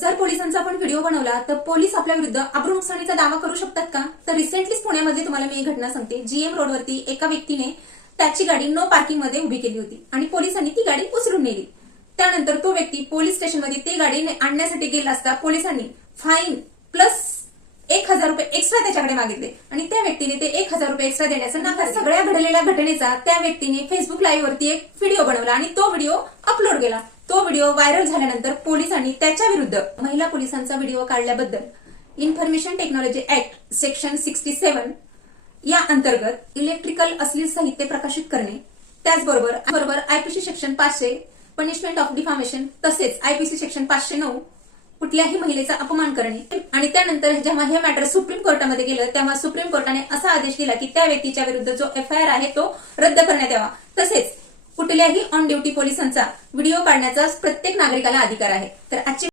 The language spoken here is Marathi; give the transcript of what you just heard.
जर पोलिसांचा आपण व्हिडिओ बनवला तर पोलीस आपल्या विरुद्ध अब्रू नुकसानीचा दावा करू शकतात का? तर रिसेंटलीच पुण्यामध्ये तुम्हाला मी घटना सांगते. जीएम रोडवरती एका व्यक्तीने त्याची गाडी नो पार्किंगमध्ये उभी केली होती आणि पोलिसांनी ती गाडी उचलून नेली. त्यानंतर तो व्यक्ती पोलीस स्टेशनमध्ये ती गाडी आणण्यासाठी गेला असता पोलिसांनी फाईन प्लस एक हजार रुपये एक्स्ट्रा त्याच्याकडे मागितले. आणि त्या व्यक्तीने ते एक हजार रुपये एक्स्ट्रा देण्याचा नाकार सगळ्या घडलेल्या घटनेचा त्या व्यक्तीने फेसबुक लाईव्ह वरती एक व्हिडिओ बनवला आणि तो व्हिडिओ अपलोड केला. तो व्हिडिओ व्हायरल झाल्यानंतर पोलिसांनी त्याच्या विरुद्ध महिला पोलिसांचा व्हिडिओ काढल्याबद्दल information technology act section sixty seven या अंतर्गत इलेक्ट्रिकल अश्लील साहित्य प्रकाशित करणे त्याचबरोबर बरोबर आयपीसी सेक्शन पाचशे पनिशमेंट ऑफ डिफॉर्मेशन तसेच आयपीसी सेक्शन पाचशे नऊ कुठल्याही महिलेचा अपमान करणे आणि त्यानंतर जेव्हा हे मॅटर सुप्रीम कोर्टामध्ये गेलं तेव्हा सुप्रीम कोर्टाने असा आदेश दिला की त्या व्यक्तीच्या विरुद्ध जो एफ आय आर आहे तो रद्द करण्यात यावा. तसेच कुठल्याही ऑन ड्युटी पोलिसांचा व्हिडिओ काढण्याचा प्रत्येक नागरिकाला अधिकार आहे. तर आजची